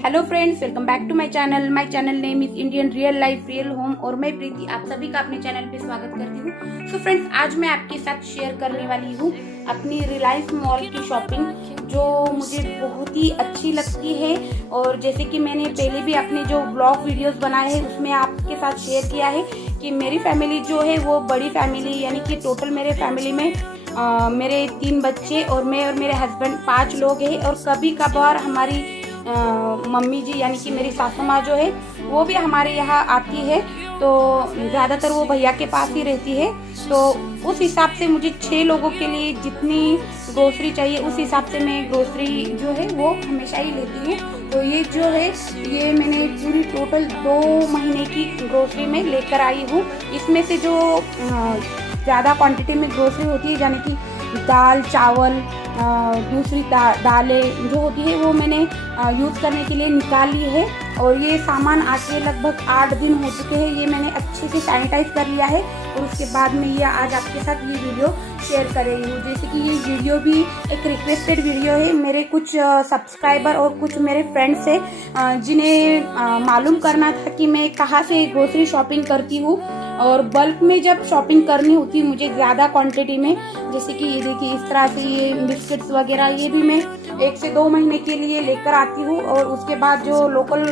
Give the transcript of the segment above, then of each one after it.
Hello friends, welcome back to my channel name is Indian real life real home और मैं प्रीति आप सभी का अपने चैनल पे स्वागत करती हूँ। सो फ्रेंड्स, आज मैं आपके साथ शेयर करने वाली हूँ अपनी रिलायंस मॉल की शॉपिंग, जो मुझे बहुत ही अच्छी लगती है। और जैसे कि मैंने पहले भी अपने जो ब्लॉग वीडियोस बनाए हैं उसमें आपके साथ शेयर किया है कि मेरी फैमिली जो है वो बड़ी फैमिली, यानी कि टोटल मेरे फैमिली में मेरे 3 बच्चे और मैं और मेरे हस्बैंड 5 लोग हैं। और कभी कभार हमारी मम्मी जी यानी कि मेरी सासू माँ जो है वो भी हमारे यहाँ आती है, तो ज़्यादातर वो भैया के पास ही रहती है। तो उस हिसाब से मुझे 6 लोगों के लिए जितनी ग्रोसरी चाहिए उस हिसाब से मैं ग्रोसरी जो है वो हमेशा ही लेती हूँ। तो ये जो है ये मैंने पूरी टोटल 2 महीने की ग्रोसरी में लेकर आई हूँ। इसमें से जो ज़्यादा क्वांटिटी में ग्रोसरी होती है, यानी कि दाल चावल दूसरी दालें जो होती है वो मैंने यूज़ करने के लिए निकाल ली है। और ये सामान आके लगभग 8 दिन हो चुके हैं। ये मैंने अच्छे से सैनिटाइज कर लिया है और उसके बाद में ये आज आपके साथ ये वीडियो शेयर कर रही हूँ। जैसे कि ये वीडियो भी एक रिक्वेस्टेड वीडियो है। मेरे कुछ सब्सक्राइबर और कुछ मेरे फ्रेंड्स हैं जिन्हें मालूम करना था कि मैं कहाँ से ग्रोसरी शॉपिंग करती हूँ और बल्क में जब शॉपिंग करनी होती है मुझे ज़्यादा क्वांटिटी में। जैसे कि ये देखिए इस तरह से ये बिस्किट्स वगैरह ये भी मैं 1 से 2 महीने के लिए लेकर आती हूँ। और उसके बाद जो लोकल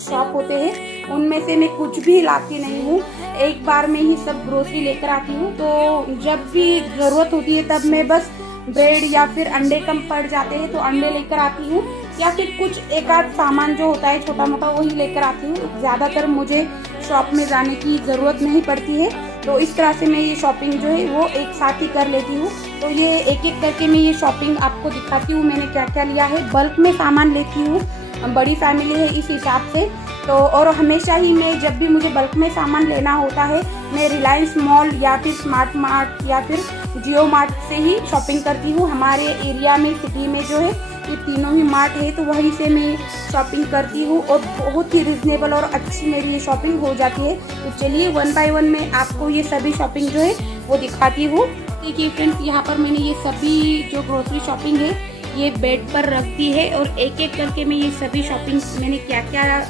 शॉप होते हैं उनमें से मैं कुछ भी लाती नहीं हूँ, एक बार में ही सब ग्रोसरी लेकर आती हूँ। तो जब भी ज़रूरत होती है तब मैं बस ब्रेड या फिर अंडे कम पड़ जाते हैं तो अंडे लेकर आती हूँ, या फिर कुछ एक आध सामान जो होता है छोटा मोटा वही लेकर आती हूँ। ज़्यादातर मुझे शॉप में जाने की ज़रूरत नहीं पड़ती है, तो इस तरह से मैं ये शॉपिंग जो है वो एक साथ ही कर लेती हूँ। तो ये एक एक करके मैं ये शॉपिंग आपको दिखाती हूँ मैंने क्या क्या लिया है। बल्क में सामान लेती हूँ, बड़ी फैमिली है इस हिसाब से। तो और हमेशा ही मैं जब भी मुझे बल्क में सामान लेना होता है मैं रिलायंस मॉल या फिर स्मार्ट मार्ट या फिर जियो मार्ट से ही शॉपिंग करती हूँ। हमारे एरिया में सिटी में जो है ये तीनों ही मार्ट है, तो वहीं से मैं शॉपिंग करती हूँ और बहुत ही रिजनेबल और अच्छी मेरी ये शॉपिंग हो जाती है। तो चलिए 1 बाय 1 मैं आपको ये सभी शॉपिंग जो है वो दिखाती हूँ। देखिए फ्रेंड्स, यहाँ पर मैंने ये सभी जो ग्रोसरी शॉपिंग है ये बेड पर रख दी है और एक एक करके मैं ये सभी शॉपिंग मैंने क्या क्या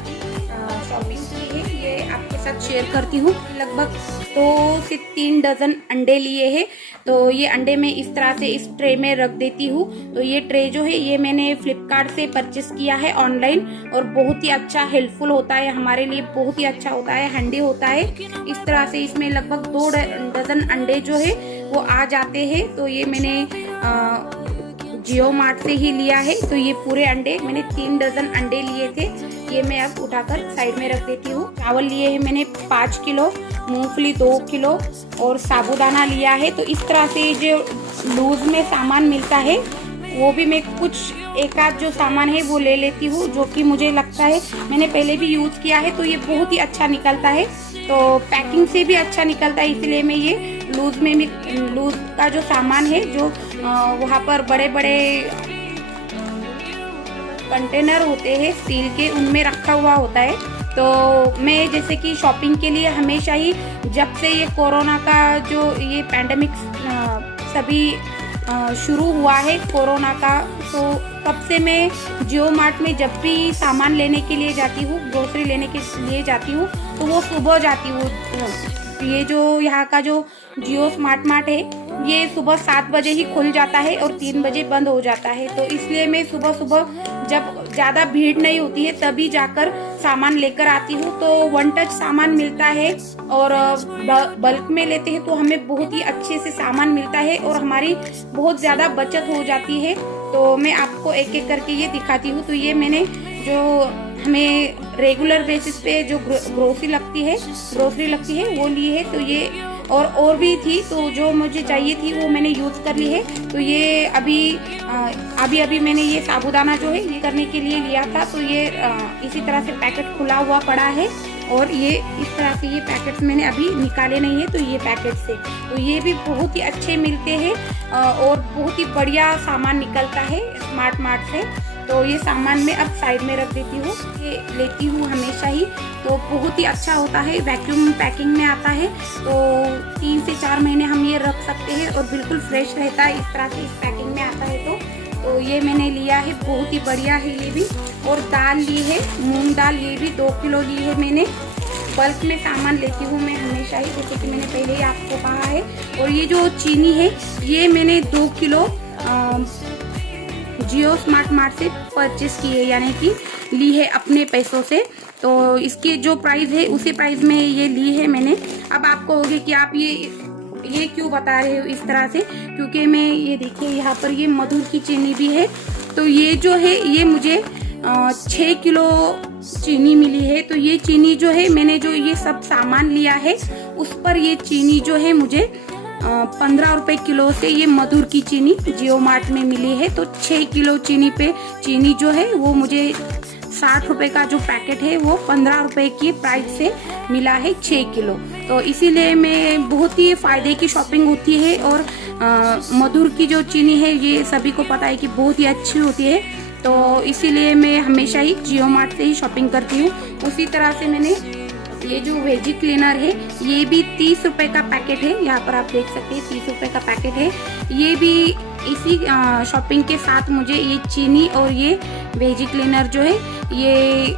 शॉपिंग की है ये आपके साथ शेयर करती हूँ। लगभग 2 से 3 डजन अंडे लिए हैं, तो ये अंडे मैं इस तरह से इस ट्रे में रख देती हूँ। तो ये ट्रे जो है ये मैंने फ्लिपकार्ट से परचेस किया है ऑनलाइन और बहुत ही अच्छा हेल्पफुल होता है, हमारे लिए बहुत ही अच्छा होता है, हैंडी होता है। इस तरह से इसमें लगभग 2 डजन अंडे जो है वो आ जाते हैं। तो ये मैंने जियो मार्ट से ही लिया है। तो ये पूरे अंडे मैंने 3 डजन अंडे लिए थे, ये मैं अब उठाकर साइड में रख देती हूँ। चावल लिए हैं मैंने 5 किलो, मूंगफली 2 किलो और साबूदाना लिया है। तो इस तरह से जो लूज में सामान मिलता है वो भी मैं कुछ एक आध जो सामान है वो ले लेती हूँ, जो कि मुझे लगता है मैंने पहले भी यूज़ किया है तो ये बहुत ही अच्छा निकलता है। तो पैकिंग से भी अच्छा निकलता है, इसलिए मैं ये लूज में भी लूज का जो सामान है जो वहाँ पर बड़े बड़े कंटेनर होते हैं स्टील के उनमें रखा हुआ होता है। तो मैं जैसे कि शॉपिंग के लिए हमेशा ही जब से ये कोरोना का जो ये पैंडेमिक सभी शुरू हुआ है कोरोना का, तो तब से मैं जियो मार्ट में जब भी सामान लेने के लिए जाती हूँ, ग्रोसरी लेने के लिए जाती हूँ तो वो सुबह जाती हूँ। ये जो यहाँ का जो जियो स्मार्ट मार्ट है ये सुबह 7 बजे ही खुल जाता है और 3 बजे बंद हो जाता है। तो इसलिए मैं सुबह सुबह जब ज़्यादा भीड़ नहीं होती है तभी जाकर सामान लेकर आती हूँ। तो 1 टच सामान मिलता है और बल्क में लेते हैं तो हमें बहुत ही अच्छे से सामान मिलता है और हमारी बहुत ज़्यादा बचत हो जाती है। तो मैं आपको एक एक करके ये दिखाती हूँ। तो ये मैंने जो हमें रेगुलर बेसिस पे जो ग्रोसरी लगती है वो ली है। तो ये और भी थी, तो जो मुझे चाहिए थी वो मैंने यूज़ कर ली है। तो ये अभी मैंने ये साबूदाना जो है ये करने के लिए लिया था, तो ये इसी तरह से पैकेट खुला हुआ पड़ा है और ये इस तरह से ये पैकेट्स मैंने अभी निकाले नहीं है। तो ये पैकेट से तो ये भी बहुत ही अच्छे मिलते हैं और बहुत ही बढ़िया सामान निकलता है स्मार्ट मार्ट से। तो ये सामान मैं अब साइड में रख देती हूँ, ये लेती हूँ हमेशा ही। तो बहुत ही अच्छा होता है, वैक्यूम पैकिंग में आता है, तो 3 से 4 महीने हम ये रख सकते हैं और बिल्कुल फ्रेश रहता है इस तरह से इस पैकिंग में आता है। तो ये मैंने लिया है, बहुत ही बढ़िया है ये भी। और दाल ली है मूंग दाल, ये भी 2 किलो ली है मैंने। बल्क में सामान लेती हूँ मैं हमेशा ही, जैसे कि मैंने पहले ही आपको कहा है। और ये जो चीनी है ये मैंने 2 किलो जियो स्मार्ट मार्ट से परचेस की है, यानी कि ली है अपने पैसों से। तो इसकी जो प्राइस है उसी प्राइस में ये ली है मैंने। अब आप कहोगे कि आप ये क्यों बता रहे हो इस तरह से, क्योंकि मैं ये देखिए यहाँ पर ये मधुर की चीनी भी है। तो ये जो है ये मुझे 6 किलो चीनी मिली है। तो ये चीनी जो है मैंने जो ये सब सामान लिया है उस पर ये चीनी जो है मुझे 15 रुपए किलो से ये मधुर की चीनी जियो मार्ट में मिली है। तो 6 किलो चीनी पे चीनी जो है वो मुझे 60 रुपए का जो पैकेट है वो 15 रुपए की प्राइस से मिला है 6 किलो। तो इसीलिए मैं बहुत ही फायदे की शॉपिंग होती है। और मधुर की जो चीनी है ये सभी को पता है कि बहुत ही अच्छी होती है। तो इसीलिए मैं हमेशा ही जियो मार्ट से ही शॉपिंग करती हूँ। उसी तरह से मैंने ये जो वेजी क्लीनर है ये भी 30 रुपए का पैकेट है, यहाँ पर आप देख सकते हैं 30 रुपए का पैकेट है। ये भी इसी शॉपिंग के साथ मुझे ये चीनी और ये वेजी क्लीनर जो है ये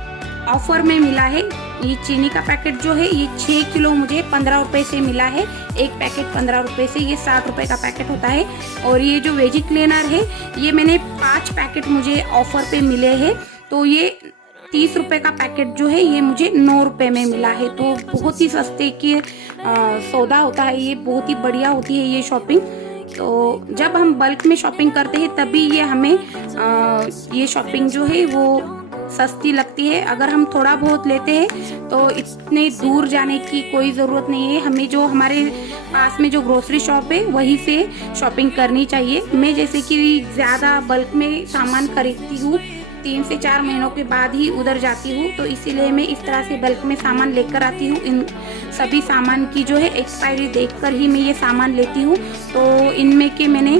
ऑफर में मिला है। ये चीनी का पैकेट जो है ये 6 किलो मुझे 15 रुपए से मिला है। एक पैकेट 15 रुपए से, ये 60 रुपए का पैकेट होता है। और ये जो वेजी क्लीनर है ये मैंने 5 पैकेट मुझे ऑफर पे मिले हैं। तो ये 30 रुपए का पैकेट जो है ये मुझे 9 रुपए में मिला है। तो बहुत ही सस्ते की सौदा होता है, ये बहुत ही बढ़िया होती है ये शॉपिंग। तो जब हम बल्क में शॉपिंग करते हैं तभी ये हमें ये शॉपिंग जो है वो सस्ती लगती है। अगर हम थोड़ा बहुत लेते हैं तो इतने दूर जाने की कोई ज़रूरत नहीं है। हमें जो हमारे पास में जो ग्रोसरी शॉप है वहीं से शॉपिंग करनी चाहिए। मैं जैसे कि ज़्यादा बल्क में सामान खरीदती हूँ, 3 से 4 महीनों के बाद ही उधर जाती हूँ। तो इसीलिए मैं इस तरह से बल्क में सामान लेकर आती हूँ। इन सभी सामान की जो है एक्सपायरी देखकर ही मैं ये सामान लेती हूँ। तो इनमें के मैंने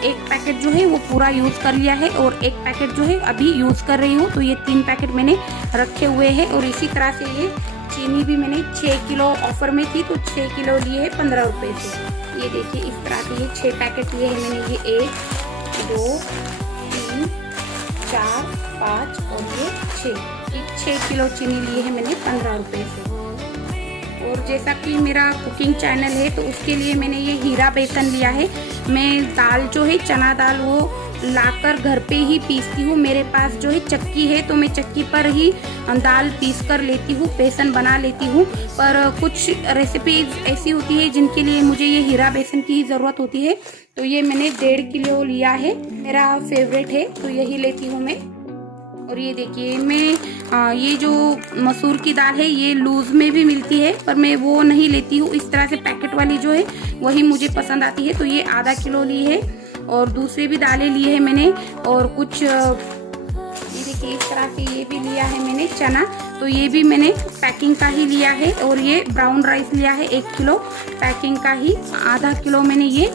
एक पैकेट जो है वो पूरा यूज़ कर लिया है और एक पैकेट जो है अभी यूज़ कर रही हूँ। तो ये 3 पैकेट मैंने रखे हुए हैं। और इसी तरह से ये चीनी भी मैंने 6 किलो ऑफर में थी तो 6 किलो लिए है 15 रुपए से। ये देखिए इस तरह से ये 6 पैकेट लिए हैं मैंने। ये 1 2 3 4 5 और ये 6 किलो चीनी लिए है मैंने 15 रुपए से। और जैसा कि मेरा कुकिंग चैनल है तो उसके लिए मैंने ये हीरा बेसन लिया है। मैं दाल जो है चना दाल वो लाकर घर पे ही पीसती हूँ। मेरे पास जो है चक्की है तो मैं चक्की पर ही दाल पीस कर लेती हूँ, बेसन बना लेती हूँ। पर कुछ रेसिपीज ऐसी होती है जिनके लिए मुझे ये हीरा बेसन की ज़रूरत होती है। तो ये मैंने 1.5 किलो लिया है, मेरा फेवरेट है तो यही लेती हूँ मैं। और ये देखिए मैं ये जो मसूर की दाल है ये लूज में भी मिलती है पर मैं वो नहीं लेती हूँ। इस तरह से पैकेट वाली जो है वही मुझे पसंद आती है। तो ये आधा किलो ली है और दूसरे भी दालें लिए है मैंने। और कुछ ये देखिए इस तरह से ये भी लिया है मैंने चना, तो ये भी मैंने पैकिंग का ही लिया है। और ये ब्राउन राइस लिया है 1 किलो पैकिंग का ही। आधा किलो मैंने ये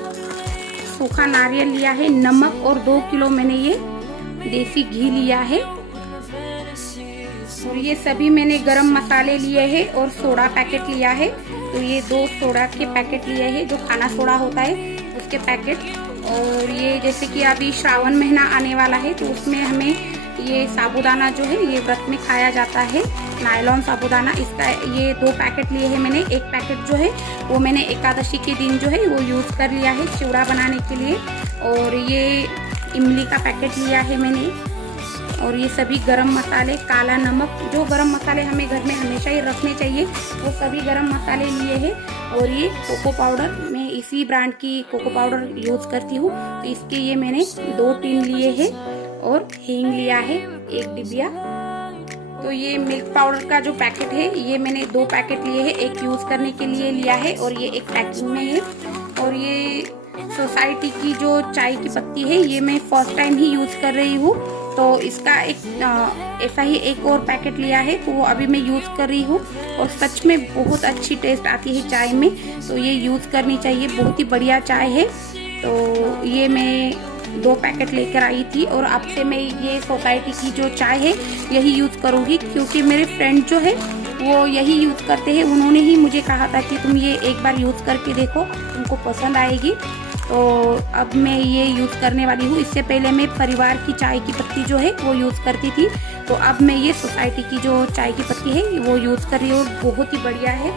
सूखा नारियल लिया है, नमक, और 2 किलो मैंने ये देसी घी लिया है। और ये सभी मैंने गरम मसाले लिए हैं और सोडा पैकेट लिया है। तो ये 2 सोडा के पैकेट लिए हैं, जो खाना सोडा होता है उसके पैकेट। और ये जैसे कि अभी श्रावण महीना आने वाला है तो उसमें हमें ये साबूदाना जो है ये व्रत में खाया जाता है, नायलॉन साबूदाना, इसका ये 2 पैकेट लिए हैं मैंने। एक पैकेट जो है वो मैंने एकादशी के दिन जो है वो यूज़ कर लिया है चिवड़ा बनाने के लिए। और ये इमली का पैकेट लिया है मैंने। और ये सभी गरम मसाले, काला नमक, जो गरम मसाले हमें घर में हमेशा ही रखने चाहिए वो सभी गरम मसाले लिए हैं। और ये कोको पाउडर, मैं इसी ब्रांड की कोको पाउडर यूज़ करती हूँ तो इसके ये मैंने 2 टीन लिए हैं। और हींग लिया है 1 डिबिया। तो ये मिल्क पाउडर का जो पैकेट है ये मैंने 2 पैकेट लिए हैं, एक यूज़ करने के लिए लिया है और ये एक पैकिंग में है। और ये सोसाइटी की जो चाय की पत्ती है ये मैं फर्स्ट टाइम ही यूज़ कर रही हूँ। तो इसका एक ऐसा ही एक और पैकेट लिया है तो वो अभी मैं यूज़ कर रही हूँ। और सच में बहुत अच्छी टेस्ट आती है चाय में, तो ये यूज़ करनी चाहिए, बहुत ही बढ़िया चाय है। तो ये मैं 2 पैकेट लेकर आई थी और अब से मैं ये सोसाइटी की जो चाय है यही यूज़ करूँगी, क्योंकि मेरे फ्रेंड जो है वो यही यूज़ करते हैं। उन्होंने ही मुझे कहा था कि तुम ये एक बार यूज़ करके देखो, तुमको पसंद आएगी। तो अब मैं ये यूज़ करने वाली हूँ। इससे पहले मैं परिवार की चाय की पत्ती जो है वो यूज़ करती थी, तो अब मैं ये सोसाइटी की जो चाय की पत्ती है वो यूज़ कर रही हूँ, बहुत ही बढ़िया है।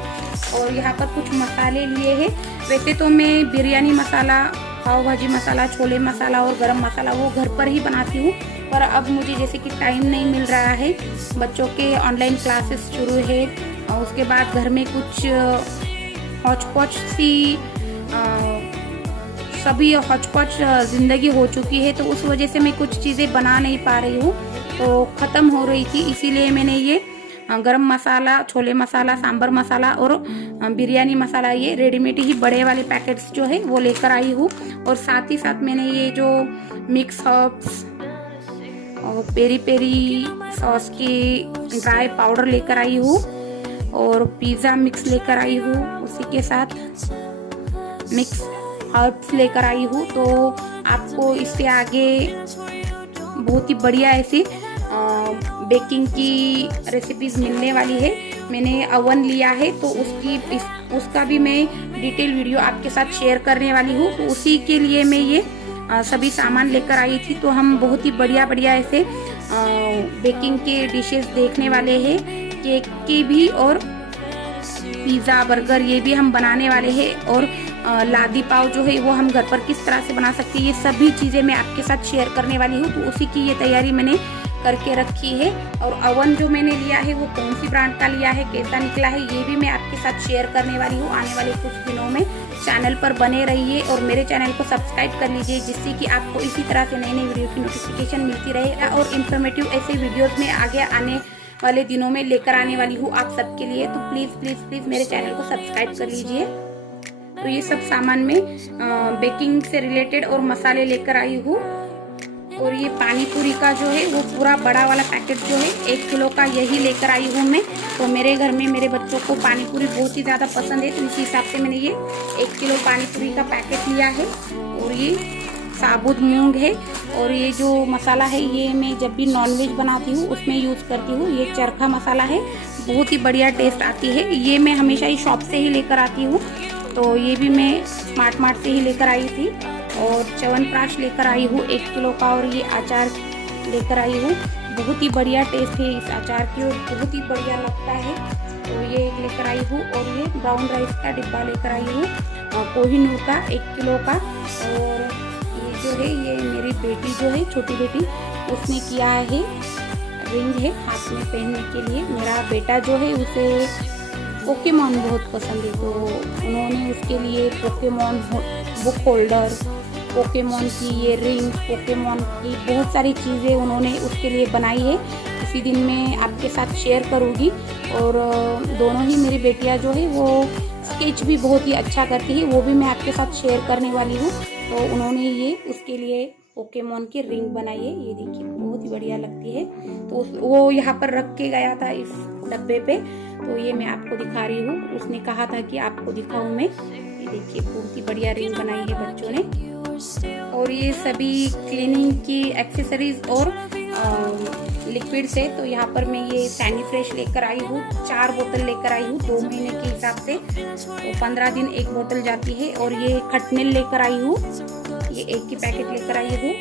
और यहाँ पर कुछ मसाले लिए हैं। वैसे तो मैं बिरयानी मसाला, पाव भाजी मसाला, छोले मसाला और गरम मसाला वो घर पर ही बनाती हूँ, पर अब मुझे जैसे कि टाइम नहीं मिल रहा है, बच्चों के ऑनलाइन क्लासेस शुरू है और उसके बाद घर में कुछ हौच-पौच सी सभी हौच-पौच ज़िंदगी हो चुकी है, तो उस वजह से मैं कुछ चीज़ें बना नहीं पा रही हूँ, तो ख़त्म हो रही थी। इसीलिए मैंने ये गरम मसाला, छोले मसाला, सांभर मसाला और बिरयानी मसाला ये रेडीमेड ही बड़े वाले पैकेट्स जो है वो लेकर आई हूँ। और साथ ही साथ मैंने ये जो मिक्स हर्ब्स और पेरी पेरी सॉस की ड्राई पाउडर लेकर आई हूँ और पिज़्ज़ा मिक्स लेकर आई हूँ, उसी के साथ मिक्स हर्ब्स लेकर आई हूँ। तो आपको इससे आगे बहुत ही बढ़िया ऐसी बेकिंग की रेसिपीज़ मिलने वाली है। मैंने अवन लिया है, तो उसका भी मैं डिटेल वीडियो आपके साथ शेयर करने वाली हूँ। तो उसी के लिए मैं ये सभी सामान लेकर आई थी। तो हम बहुत ही बढ़िया बढ़िया ऐसे बेकिंग के डिशेस देखने वाले हैं, केक के भी और पिज़्ज़ा, बर्गर ये भी हम बनाने वाले हैं। और लादी पाव जो है वो हम घर पर किस तरह से बना सकते हैं, ये सभी चीज़ें मैं आपके साथ शेयर करने वाली हूँ। तो उसी की ये तैयारी मैंने करके रखी है। और अवन जो मैंने लिया है वो कौन सी ब्रांड का लिया है, कैसा निकला है, ये भी मैं आपके साथ शेयर करने वाली हूँ आने वाले कुछ दिनों में। चैनल पर बने रहिए और मेरे चैनल को सब्सक्राइब कर लीजिए, जिससे कि आपको इसी तरह से नई नई वीडियो की नोटिफिकेशन मिलती रहेगा। और इन्फॉर्मेटिव ऐसे वीडियोज़ में आगे आने वाले दिनों में लेकर आने वाली हूँ आप सबके लिए। तो प्लीज़ प्लीज़ प्लीज़ मेरे चैनल को सब्सक्राइब कर लीजिए। तो ये सब सामान में बेकिंग से रिलेटेड और मसाले लेकर आई हूँ। और ये पानी पूरी का जो है वो पूरा बड़ा वाला पैकेट जो है 1 किलो का यही लेकर आई हूँ मैं। तो मेरे घर में मेरे बच्चों को पानी पूरी बहुत ही ज़्यादा पसंद है, तो इसी हिसाब से मैंने ये 1 किलो पानी पूरी का पैकेट लिया है। और ये साबुत मूंग है। और ये जो मसाला है ये मैं जब भी नॉनवेज बनाती हूँ उसमें यूज़ करती हूँ। ये चरखा मसाला है, बहुत ही बढ़िया टेस्ट आती है। ये मैं हमेशा ही शॉप से ही लेकर आती हूँ, तो ये भी मैं स्मार्ट मार्ट से ही लेकर आई थी। और च्यवनप्राश लेकर आई हूँ 1 किलो का। और ये अचार लेकर आई हूँ, बहुत ही बढ़िया टेस्ट है इस अचार की और बहुत ही बढ़िया लगता है। तो ये एक लेकर आई हूँ। और ये ब्राउन राइस का डिब्बा लेकर आई हूँ कोहिनूर का 1 किलो का। और ये जो है ये मेरी बेटी जो है, छोटी बेटी, उसने किया है रिंग है हाथ में पहनने के लिए। मेरा बेटा जो है उसे पोकेमॉन बहुत पसंद है, तो उन्होंने उसके लिए पोकेमॉन बुक होल्डर, पोकेमॉन की ये रिंग, पोकेमॉन की बहुत सारी चीज़ें उन्होंने उसके लिए बनाई है। इसी दिन मैं आपके साथ शेयर करूँगी। और दोनों ही मेरी बेटियाँ जो है वो स्केच भी बहुत ही अच्छा करती है, वो भी मैं आपके साथ शेयर करने वाली हूँ। तो उन्होंने ये उसके लिए पोकेमॉन की रिंग बनाई है, ये देखिए बहुत ही बढ़िया लगती है। तो वो यहाँ पर रख के गया था इस डब्बे पे, तो ये मैं आपको दिखा रही हूँ। उसने कहा था कि आपको दिखाऊं मैं। ये देखिए बहुत ही बढ़िया रिंग बनाई है बच्चों ने। और ये सभी क्लीनिंग की एक्सेसरीज और लिक्विड्स है। तो यहाँ पर मैं ये सैनी फ्रेश लेकर आई हूँ, 4 बोतल लेकर आई हूँ 2 महीने के हिसाब से, तो 15 दिन 1 बोतल जाती है। और ये खटमिल लेकर आई हूँ, ये 1 की पैकेट लेकर आई हूँ।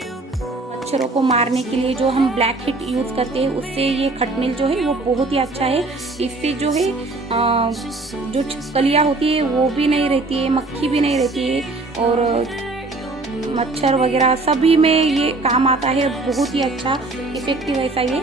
मच्छरों को मारने के लिए जो हम ब्लैक हिट यूज़ करते हैं उससे ये खटमिल जो है वो बहुत ही अच्छा है। इससे जो है जो छिपकलियाँ होती है वो भी नहीं रहती है, मक्खी भी नहीं रहती है, और मच्छर वगैरह सभी में ये काम आता है। बहुत ही अच्छा इफेक्टिव ऐसा ये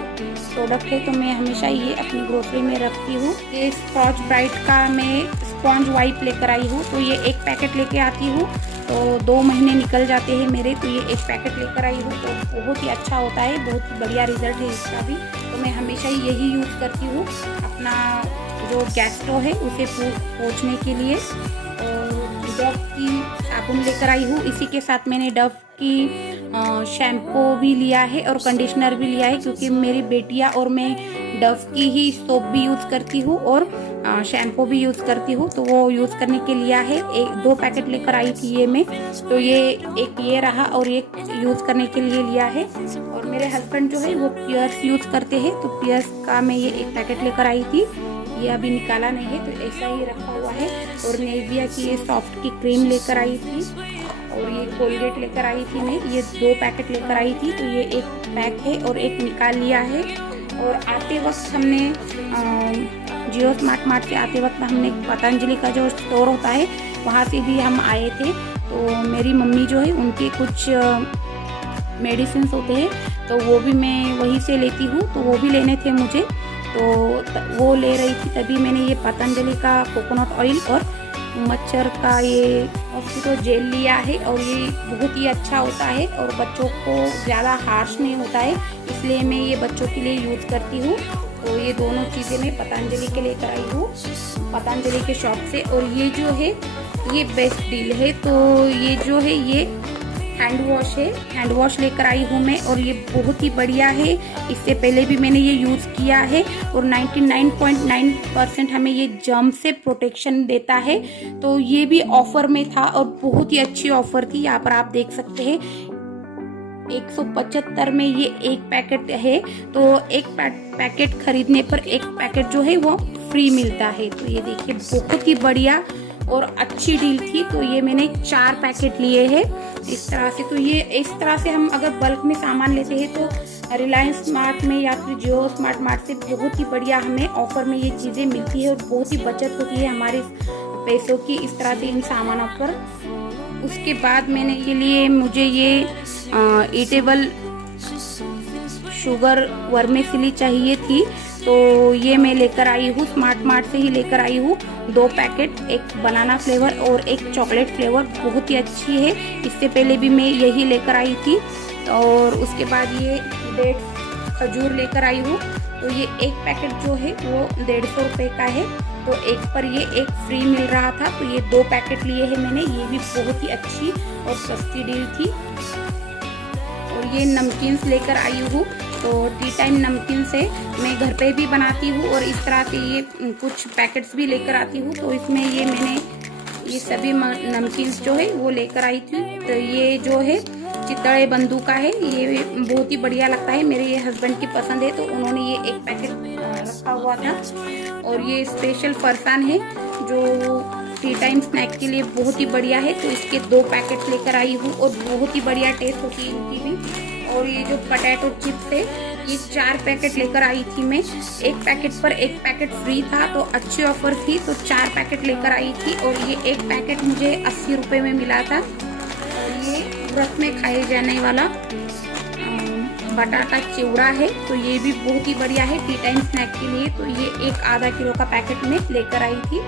प्रोडक्ट है, तो मैं हमेशा ये अपनी ग्रोसरी में रखती हूँ। ये स्कॉच ब्राइट का मैं स्पॉन्ज वाइप लेकर आई हूँ, तो ये 1 पैकेट लेके आती हूँ, तो 2 महीने निकल जाते हैं मेरे। तो ये 1 पैकेट लेकर आई हूँ, तो बहुत ही अच्छा होता है, बहुत ही बढ़िया रिजल्ट है इसका भी। तो मैं हमेशा ही यही यूज़ करती हूँ अपना जो गैस स्टोव है उसे पोंछने के लिए। और डव की साबुन लेकर आई हूँ, इसी के साथ मैंने डव की शैम्पू भी लिया है और कंडीशनर भी लिया है, क्योंकि मेरी बेटियाँ और मैं डव की ही सोप भी यूज़ करती हूँ और शैम्पू भी यूज़ करती हूँ, तो वो यूज़ करने के लिया है। 2 पैकेट लेकर आई थी ये मैं, तो ये एक ये रहा और एक यूज़ करने के लिए लिया है। और मेरे हस्बैंड जो है वो पियर्स यूज़ करते हैं, तो पियर्स का मैं ये 1 पैकेट लेकर आई थी, ये अभी निकाला नहीं है तो ऐसा ही रखा हुआ है। और नेविया की ये सॉफ्ट की क्रीम लेकर आई थी। और ये कोलगेट लेकर आई थी मैं, ये 2 पैकेट लेकर आई थी, तो ये एक पैक है और एक निकाल लिया है। और आते वक्त हमने जियो स्मार्ट मार्ट से आते वक्त हमने पतंजलि का जो स्टोर होता है वहाँ से भी हम आए थे। तो मेरी मम्मी जो है उनके कुछ मेडिसिन होते हैं तो वो भी मैं वहीं से लेती हूँ, तो वो भी लेने थे मुझे, तो वो ले रही थी। तभी मैंने ये पतंजलि का कोकोनट ऑयल और मच्छर का ये मॉस्किटो जेल लिया है। और ये बहुत ही अच्छा होता है और बच्चों को ज़्यादा हार्श नहीं होता है, इसलिए मैं ये बच्चों के लिए यूज़ करती हूँ। तो ये दोनों चीज़ें मैं पतंजलि के लेकर आई हूँ पतंजलि के शॉप से। और ये जो है ये बेस्ट डील है। तो ये जो है ये हैंड वॉश है, हैंड वॉश लेकर आई हूँ मैं और ये बहुत ही बढ़िया है। इससे पहले भी मैंने ये यूज़ किया है और 99.9% हमें ये जर्म से प्रोटेक्शन देता है। तो ये भी ऑफर में था और बहुत ही अच्छी ऑफर थी। यहाँ पर आप देख सकते हैं 175 में ये एक पैकेट है, तो एक पैकेट खरीदने पर एक पैकेट जो है वो फ्री मिलता है। तो ये देखिए बहुत ही बढ़िया और अच्छी डील थी। तो ये मैंने 4 पैकेट लिए हैं इस तरह से। तो ये इस तरह से हम अगर बल्क में सामान लेते हैं तो रिलायंस स्मार्ट में या फिर जियो स्मार्ट मार्ट से बहुत ही बढ़िया हमें ऑफर में ये चीज़ें मिलती है और बहुत ही बचत होती है हमारे पैसों की इस तरह से इन सामानों पर। उसके बाद मैंने ये लिए मुझे ये ईटेबल शुगर वर्मेसिली चाहिए थी, तो ये मैं लेकर आई हूँ स्मार्ट मार्ट से ही लेकर आई हूँ 2 पैकेट, एक बनाना फ्लेवर और एक चॉकलेट फ्लेवर, बहुत ही अच्छी है। इससे पहले भी मैं यही लेकर आई थी। और उसके बाद ये डेट्स खजूर लेकर आई हूँ, तो ये एक पैकेट जो है वो 150 रुपये का है, तो एक पर ये एक फ्री मिल रहा था। तो ये 2 पैकेट लिए हैं मैंने, ये भी बहुत ही अच्छी और सस्ती डील थी। और ये नमकीन्स लेकर आई हूँ, तो टी टाइम नमकीन से मैं घर पे भी बनाती हूँ और इस तरह से ये कुछ पैकेट्स भी लेकर आती हूँ। तो इसमें ये मैंने ये सभी नमकीन्स जो है वो लेकर आई थी। तो ये जो है चितड़े बंधु का है, ये बहुत ही बढ़िया लगता है, मेरे ये हस्बैंड की पसंद है, तो उन्होंने ये एक पैकेट रखा हुआ था। और ये स्पेशल फरसान है जो टी टाइम स्नैक के लिए बहुत ही बढ़िया है, तो इसके 2 पैकेट लेकर आई हूँ और बहुत ही बढ़िया टेस्ट होती है इनकी भी। और ये जो पोटैटो चिप्स है ये 4 पैकेट लेकर आई थी मैं, एक पैकेट पर एक पैकेट फ्री था, तो अच्छी ऑफर थी, तो 4 पैकेट लेकर आई थी। और ये एक पैकेट मुझे 80 रुपये में मिला था। और ये व्रत में खाए जाने वाला बटाटा चिवड़ा है, तो ये भी बहुत ही बढ़िया है टी टाइम स्नैक के लिए। तो ये एक आधा किलो का पैकेट में लेकर आई थी।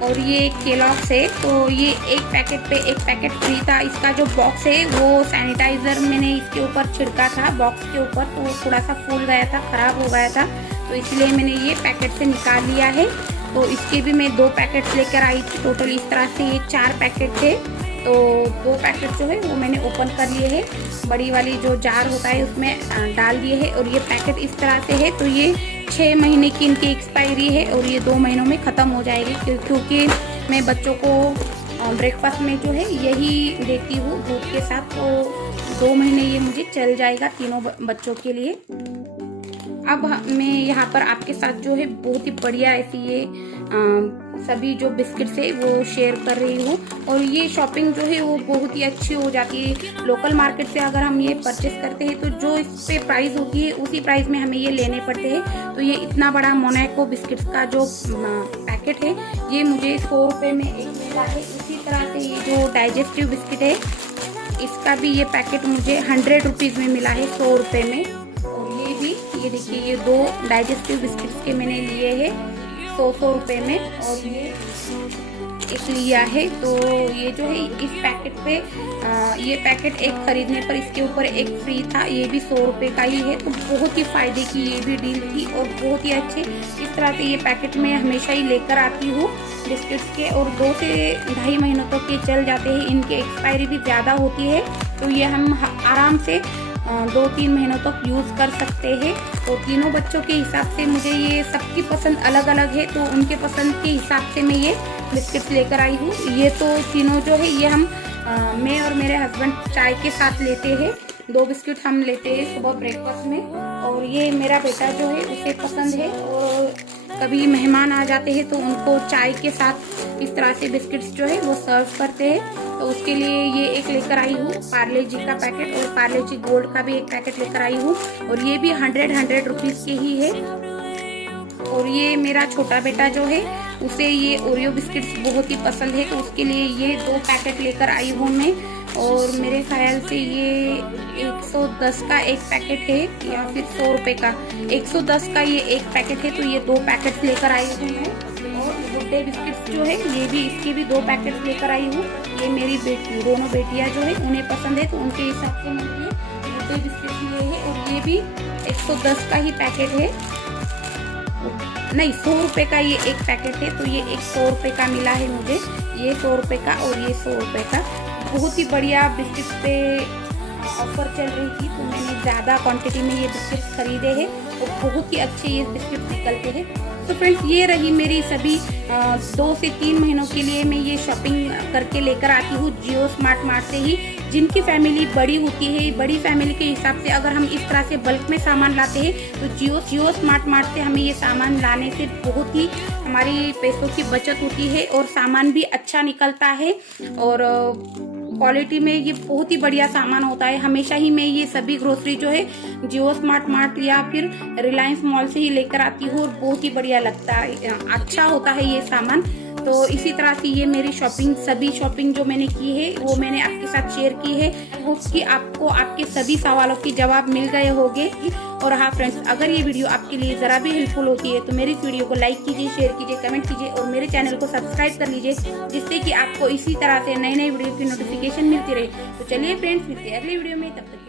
और ये केलॉग्स है, तो ये एक पैकेट पे एक पैकेट फ्री था। इसका जो बॉक्स है वो सैनिटाइज़र मैंने इसके ऊपर छिड़का था बॉक्स के ऊपर, तो वो थोड़ा सा फूल गया था, ख़राब हो गया था, तो इसलिए मैंने ये पैकेट से निकाल लिया है। तो इसके भी मैं 2 पैकेट्स लेकर आई थी। टोटल इस तरह से ये 4 पैकेट थे, तो 2 पैकेट जो है वो मैंने ओपन कर लिए हैं, बड़ी वाली जो जार होता है उसमें डाल दिए हैं। और ये पैकेट इस तरह से है, तो ये 6 महीने की इनकी एक्सपायरी है और ये 2 महीनों में ख़त्म हो जाएगी, क्योंकि मैं बच्चों को ब्रेकफास्ट में जो है यही देती हूँ दूध के साथ, तो 2 महीने ये मुझे चल जाएगा तीनों बच्चों के लिए। अब मैं यहाँ पर आपके साथ जो है बहुत ही बढ़िया ऐसी ये सभी जो बिस्किट्स है वो शेयर कर रही हूँ। और ये शॉपिंग जो है वो बहुत ही अच्छी हो जाती है। लोकल मार्केट से अगर हम ये परचेस करते हैं तो जो इस पे प्राइस होती है उसी प्राइस में हमें ये लेने पड़ते हैं। तो ये इतना बड़ा मोनाको बिस्किट्स का जो पैकेट है ये मुझे 100 रुपये में एक मिला है। इसी तरह से ये जो डाइजेस्टिव बिस्किट है इसका भी ये पैकेट मुझे 100 रुपीज़ में मिला है, 100 रुपये में। और ये भी ये देखिए ये 2 डाइजेस्टिव बिस्किट्स के मैंने लिए हैं 100 रुपये में, और ये एक लिया है। तो ये जो है इस पैकेट पे ये पैकेट एक खरीदने पर इसके ऊपर एक फ्री था, ये भी 100 रुपये का ही है। तो बहुत ही फ़ायदे की ये भी डील थी और बहुत ही अच्छे। इस तरह से ये पैकेट मैं हमेशा ही लेकर आती हूँ बिस्किट्स के, और 2 से 2.5 महीनों तक के चल जाते हैं। इनकी एक्सपायरी भी ज़्यादा होती है, तो ये हम आराम से 2-3 महीनों तक यूज़ कर सकते हैं। तो तीनों बच्चों के हिसाब से मुझे ये सबकी पसंद अलग अलग है, तो उनके पसंद के हिसाब से मैं ये बिस्किट्स लेकर आई हूँ। ये तो तीनों जो है ये हम मैं और मेरे हस्बैंड चाय के साथ लेते हैं। 2 बिस्किट हम लेते हैं सुबह ब्रेकफास्ट में, और ये मेरा बेटा जो है उसे पसंद है। और कभी मेहमान आ जाते हैं तो उनको चाय के साथ इस तरह से बिस्किट्स जो है वो सर्व करते हैं। तो उसके लिए ये एक लेकर आई हूँ पार्ले जी का पैकेट, और पार्ले जी गोल्ड का भी एक पैकेट लेकर आई हूँ, और ये भी 100 रुपीज़ के ही है। और ये मेरा छोटा बेटा जो है उसे ये ओरियो बिस्किट्स बहुत ही पसंद है, तो उसके लिए ये 2 पैकेट लेकर आई हूँ मैं। और मेरे ख्याल से ये 110 का एक पैकेट है या फिर 100 रुपये का, 110 का ये एक पैकेट है, तो ये 2 पैकेट लेकर आई हूँ मैं। और गुड डे बिस्किट्स जो है ये भी, इसके भी 2 पैकेट लेकर आई हूँ। ये मेरी दोनों बेटियाँ जो है उन्हें पसंद है, तो उनके हिसाब से मैंने ये गुड डे बिस्किट्स लिए है। और ये भी 110 का ही पैकेट है, नहीं 100 रुपये का ये एक पैकेट है, तो ये 100 रुपये का मिला है मुझे, ये 100 रुपये का और ये 100 रुपये का। बहुत ही बढ़िया बिस्किट पे ऑफर चल रही थी, तो मैंने ज़्यादा क्वांटिटी में ये बिस्किट खरीदे हैं और बहुत ही अच्छे ये बिस्किट निकलते हैं। तो फ्रेंड्स ये रही मेरी सभी 2 से 3 महीनों के लिए मैं ये शॉपिंग करके लेकर आती हूँ जियो स्मार्ट मार्ट से ही। जिनकी फैमिली बड़ी होती है, बड़ी फैमिली के हिसाब से अगर हम इस तरह से बल्क में सामान लाते हैं तो जियो स्मार्ट मार्ट से हमें ये सामान लाने से बहुत ही हमारी पैसों की बचत होती है और सामान भी अच्छा निकलता है और क्वालिटी में ये बहुत ही बढ़िया सामान होता है। हमेशा ही मैं ये सभी ग्रोसरी जो है जियो स्मार्ट मार्ट या फिर रिलायंस मॉल से ही लेकर आती हूँ और बहुत ही बढ़िया लगता है, अच्छा होता है ये सामान। तो इसी तरह से ये मेरी सभी शॉपिंग जो मैंने की है वो मैंने आपके साथ शेयर की है। होप कि आपको आपके सभी सवालों के जवाब मिल गए होंगे। और हाँ फ्रेंड्स, अगर ये वीडियो आपके लिए ज़रा भी हेल्पफुल होती है तो मेरी इस वीडियो को लाइक कीजिए, शेयर कीजिए, कमेंट कीजिए और मेरे चैनल को सब्सक्राइब कर लीजिए, जिससे कि आपको इसी तरह से नए वीडियो की नोटिफिकेशन मिलती रहे। तो चलिए फ्रेंड्स, मिलते हैं अगले वीडियो में, तब तक